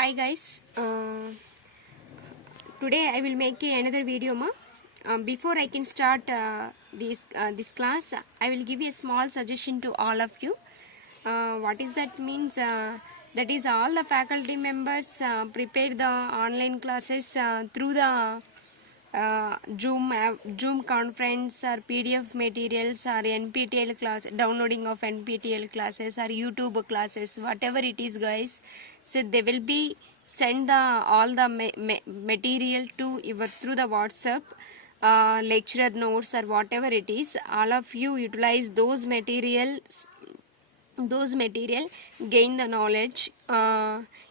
Hi guys, today I will make another video ma. Before I can start this class, I will give you a small suggestion to all of you. What is that means? That is all the faculty members prepare the online classes through the Zoom conference or PDF materials or NPTEL class, downloading of NPTEL classes or YouTube classes, whatever it is, guys. So they will be send the all the material to your through the WhatsApp, lecturer notes or whatever it is. All of you utilize those materials, gain the knowledge.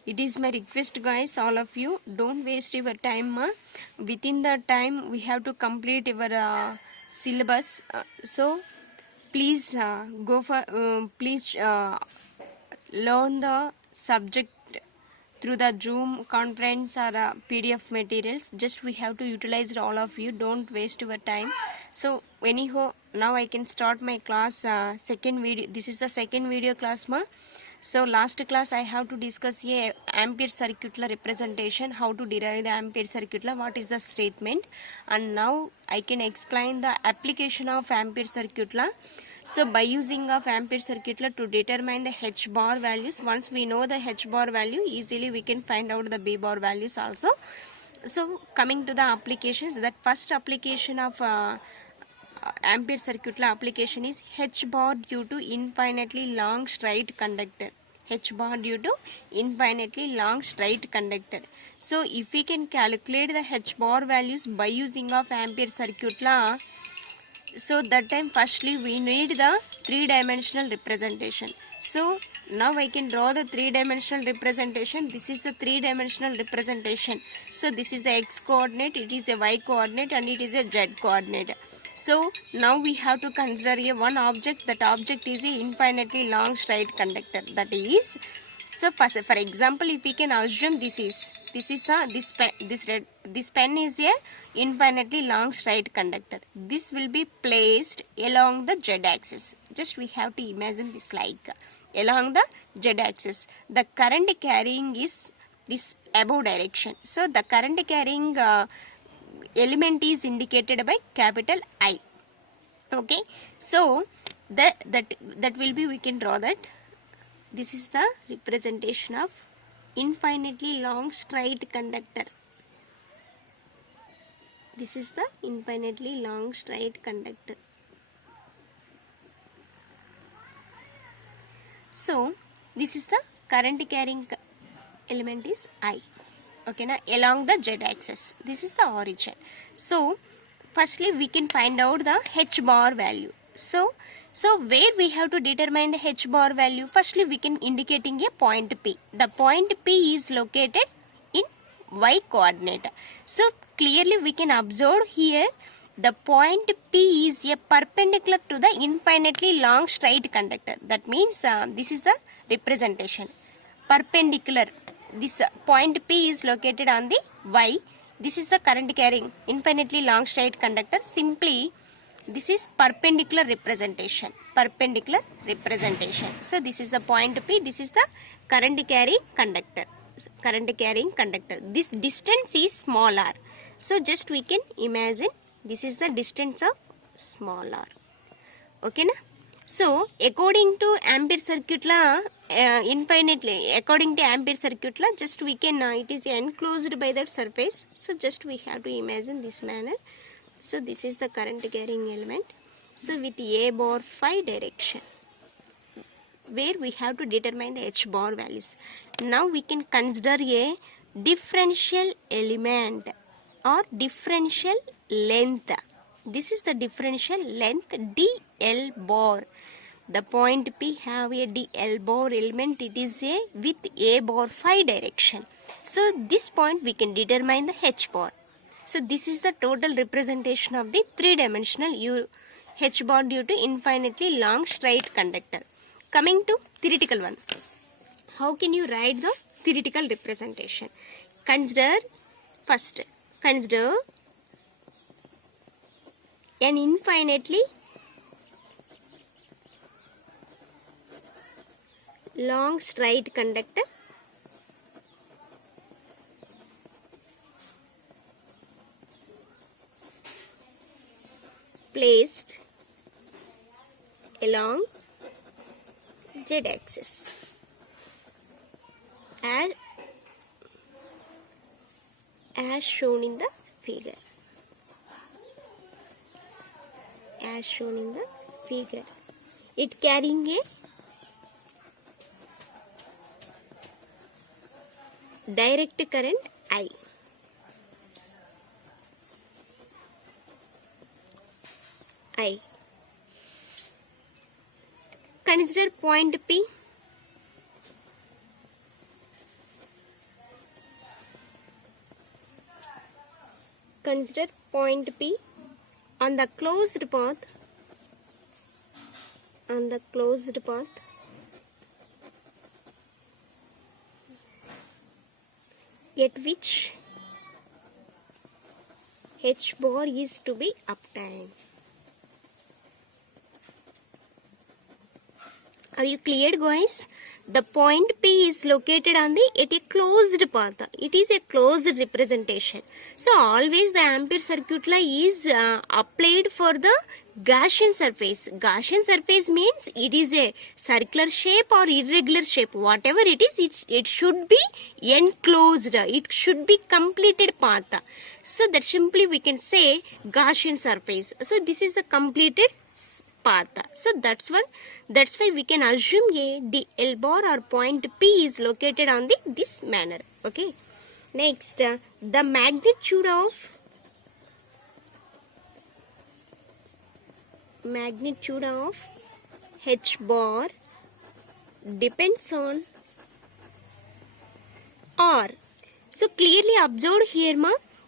It is my request, guys, all of you, don't waste your time. Within the time we have to complete your syllabus, so please go for please learn the subject through the Zoom conference or PDF materials. Just we have to utilize it, all of you, don't waste your time. So anyhow, now I can start my class. Second video, this is the second video class ma. So last class I have to discuss a ampere circuit law representation, how to derive the ampere circuit law, what is the statement, and now I can explain the application of ampere circuit law. So by using of ampere circuit law to determine the H bar values, once we know the H bar value, easily we can find out the B bar values also. So coming to the applications, that first application of ampere circuit law application is H bar due to infinitely long straight conductor. H bar due to infinitely long straight conductor. So if we can calculate the H bar values by using of ampere circuit law, so that time firstly we need the three-dimensional representation. So now I can draw the three-dimensional representation. This is the three-dimensional representation. So this is the x coordinate, it is a y coordinate, and it is a z coordinate. So now we have to consider a one object. That object is a infinitely long straight conductor. That is, so for example, if we can assume this pen is a infinitely long straight conductor. This will be placed along the z axis. Just we have to imagine this like along the z axis. The current carrying is this above direction. So the current carrying element is indicated by capital I. Okay, so that will be, we can draw that. This is the representation of infinitely long straight conductor. This is the infinitely long straight conductor. So this is the current carrying element is I. Okay, now along the z axis. This is the origin. So firstly we can find out the H bar value. So where we have to determine the H bar value? Firstly we can indicating a point P. The point P is located in y coordinate. So clearly we can observe here the point P is a perpendicular to the infinitely long straight conductor. That means this is the representation. Perpendicular. This point P is located on the y. This is the current carrying infinitely long straight conductor. Simply this is perpendicular representation. Perpendicular representation. So this is the point P. This is the current carrying conductor. Current carrying conductor. This distance is small r. So just we can imagine this is the distance of small r. Okay na? So according to ampere circuit law, according to ampere circuit law, just we can it is enclosed by that surface. So just we have to imagine this manner. So this is the current carrying element. So with A bar phi direction, where we have to determine the H bar values. Now we can consider a differential element or differential length. This is the differential length dl bar. The point P have a dl bar element. It is a with A bar phi direction. So this point we can determine the H bar. So this is the total representation of the three-dimensional H bar due to infinitely long straight conductor. Coming to theoretical one. How can you write the theoretical representation? Consider an infinitely long straight conductor placed along z-axis as shown in the figure. As shown in the figure. It carrying a direct current I. Consider point P. Consider point P on the closed path. On the closed path. At which H bar is to be obtained. Are you clear, guys? The point P is located on the at a closed path. It is a closed representation. So always the Ampere circuit law is applied for the Gaussian surface. Gaussian surface means it is a circular shape or irregular shape. Whatever it is, it should be enclosed. It should be completed path. So that simply we can say Gaussian surface. So this is the completed path. So that's why we can assume a dl bar or point P is located on this manner. Okay. Next, the magnitude of H bar depends on R. So clearly observed here,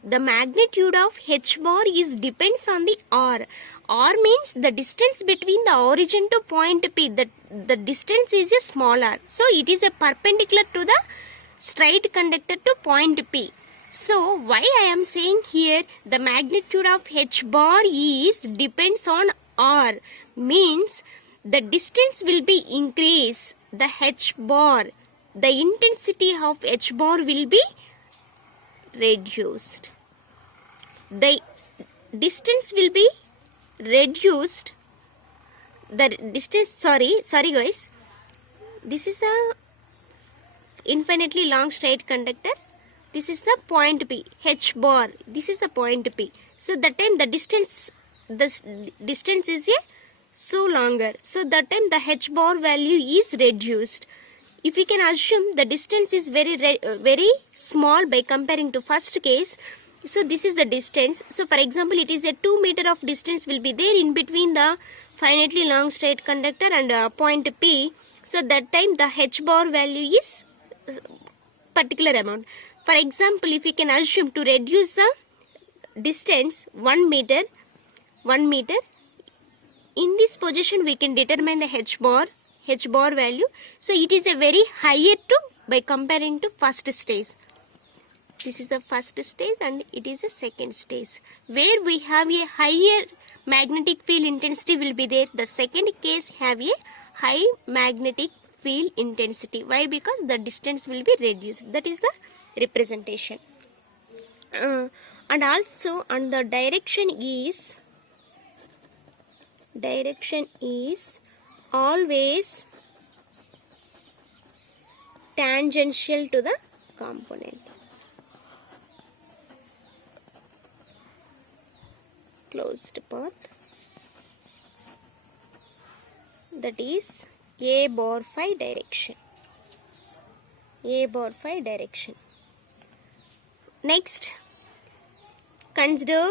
the magnitude of H bar is depends on the R. R means the distance between the origin to point P. The distance is a small r. So it is a perpendicular to the straight conductor to point P. So why I am saying here the magnitude of H bar is depends on R means the distance will be increased. The H bar, the intensity of H bar will be reduced. The distance will be reduced. The distance, sorry guys, this is the infinitely long straight conductor. This is the point P, H bar. This is the point P. So that time the distance is so longer. So that time the H bar value is reduced. If we can assume the distance is very small by comparing to first case. So this is the distance. So for example, it is a 2 meter of distance will be there in between the finitely long straight conductor and point P. So that time the H bar value is particular amount. For example, if we can assume to reduce the distance 1 meter, in this position we can determine the H bar value. So it is a very higher by comparing to first stage. This is the first stage and it is a second stage. Where we have a higher magnetic field intensity will be there. The second case have a high magnetic field intensity. Why? Because the distance will be reduced. That is the representation. And also, and the direction is always tangential to the component. Closed path, that is A bar phi direction. Next, consider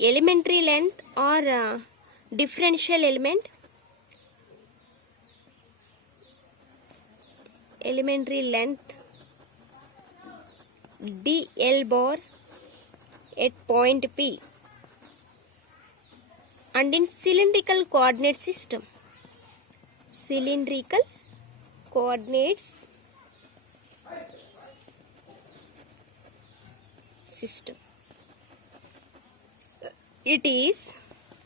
elementary length or differential element. Elementary length dl bar at point P and in cylindrical coordinate system. Cylindrical coordinates system. It is,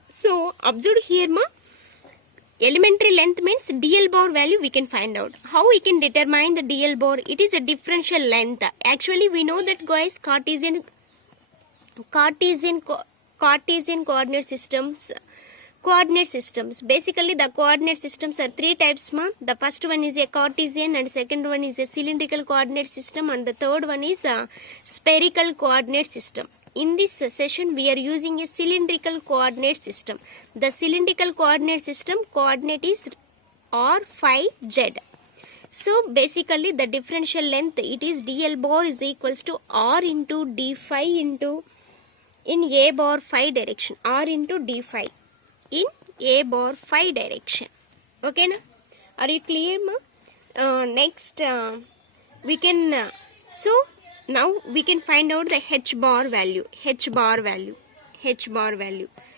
so observed here elementary length means dl bar value we can find out. How we can determine the dl bar? It is a differential length. Actually we know that guys Cartesian Cartesian coordinate systems. Coordinate systems. Basically, the coordinate systems are three types. The first one is a Cartesian, and second one is a cylindrical coordinate system, and the third one is a spherical coordinate system. In this session, we are using a cylindrical coordinate system. The cylindrical coordinate system coordinate is r, phi, z. So basically, the differential length, it is dl bar is equals to r into d phi into in a bar phi direction, r into d phi in a bar phi direction. Okay na? Are you clear, ma? Next we can so now we can find out the h bar value.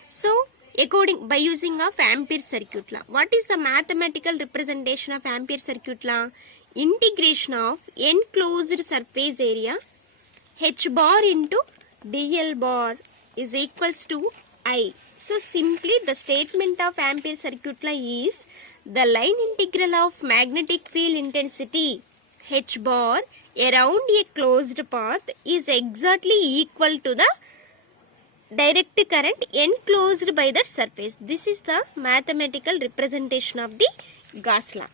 So according by using of Ampere circuit law. What is the mathematical representation of Ampere circuit law? Integration of enclosed surface area h bar into dl bar is equals to I. So simply the statement of Ampere circuit law is the line integral of magnetic field intensity h bar around a closed path is exactly equal to the direct current enclosed by that surface. This is the mathematical representation of the Gauss law.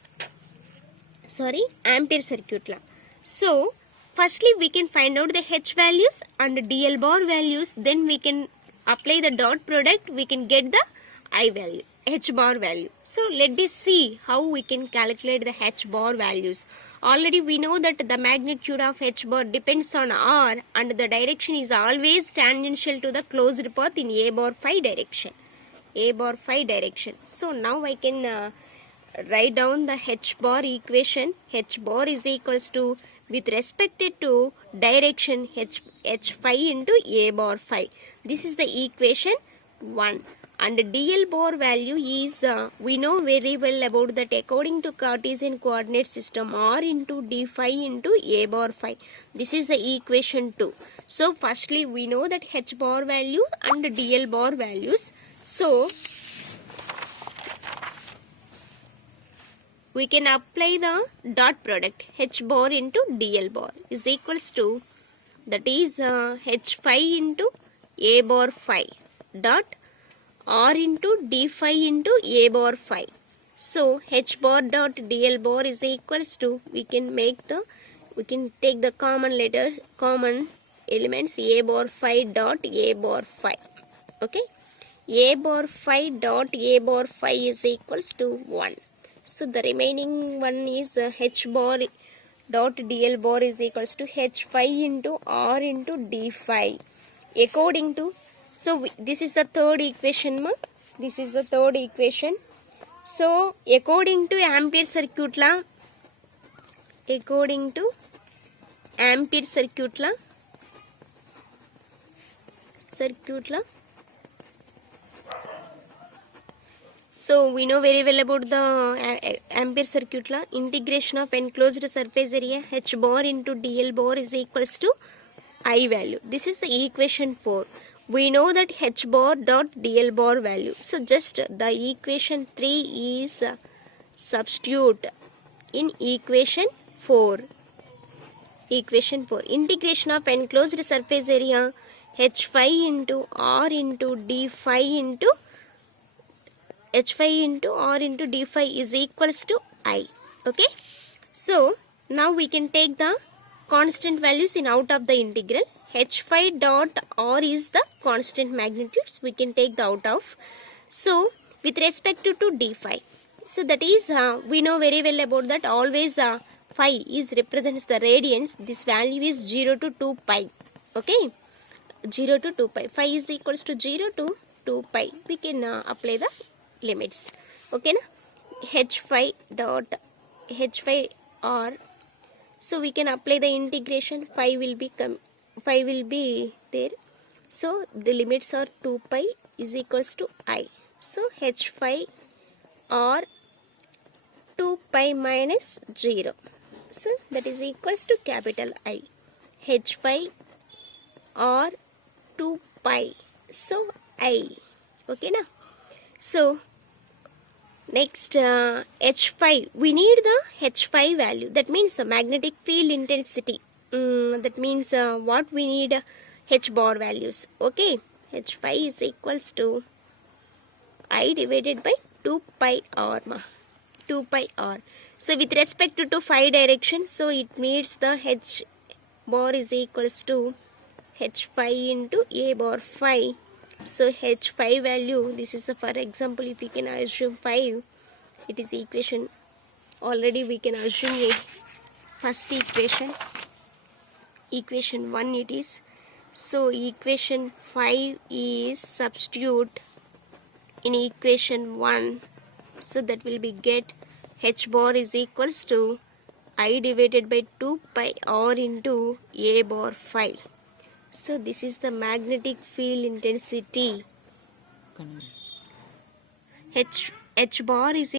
Ampere circuit law. So firstly we can find out the h values and dl bar values, then we can apply the dot product, we can get the I value, h bar value. So let us see how we can calculate the h bar values. Already we know that the magnitude of h bar depends on r and the direction is always tangential to the closed path in a bar phi direction. So now I can write down the h bar equation. H bar is equals to, with respect to direction, h phi into a bar phi. This is the equation 1. And dl bar value is, we know very well about that according to Cartesian coordinate system, r into d phi into a bar phi. This is the equation 2. So firstly we know that h bar value and dl bar values. So we can apply the dot product, h bar into dl bar is equals to, that is h phi into a bar phi dot r into d phi into a bar phi. So h bar dot dl bar is equals to, we can take the common elements a bar phi dot a bar phi. Okay, a bar phi dot a bar phi is equals to 1. So the remaining one is h bar dot dl bar is equals to h phi into r into d phi. According to, so this is the third equation, ma. This is the third equation. So according to Ampere circuit law, so we know very well about the Ampere circuit law. Integration of enclosed surface area h bar into dl bar is equals to I value. This is the equation 4. We know that h bar dot dl bar value. So just the equation 3 is substitute in equation 4. Integration of enclosed surface area h phi into r into d phi into r into d phi is equals to I. Okay. So now we can take the constant values in out of the integral. H phi dot r is the constant magnitudes, we can take the out of. So with respect to d phi, so that is we know very well about that, always phi is represents the radians. This value is 0 to 2 pi. Okay, 0 to 2 pi. Phi is equals to 0 to 2 pi. We can apply the limits. Okay na? H phi r. So we can apply the integration. Phi will be there. So the limits are 2 pi is equals to I. So h phi r 2 pi minus 0. So that is equals to capital I. H phi r 2 pi. So I. Okay na? So next h phi, we need the h phi value. That means magnetic field intensity. That means what we need, h bar values. Okay, H phi is equals to I divided by 2 pi r ma. 2 pi r. So with respect to phi direction, so it means the H bar is equals to H phi into A bar phi. So H phi value, this is for example, if we can assume 5, it is equation. Already we can assume a first equation. Equation 1 it is. So equation 5 is substitute in equation 1. So that will be get H bar is equals to I divided by 2 pi r into A bar phi. So this is the magnetic field intensity. H bar is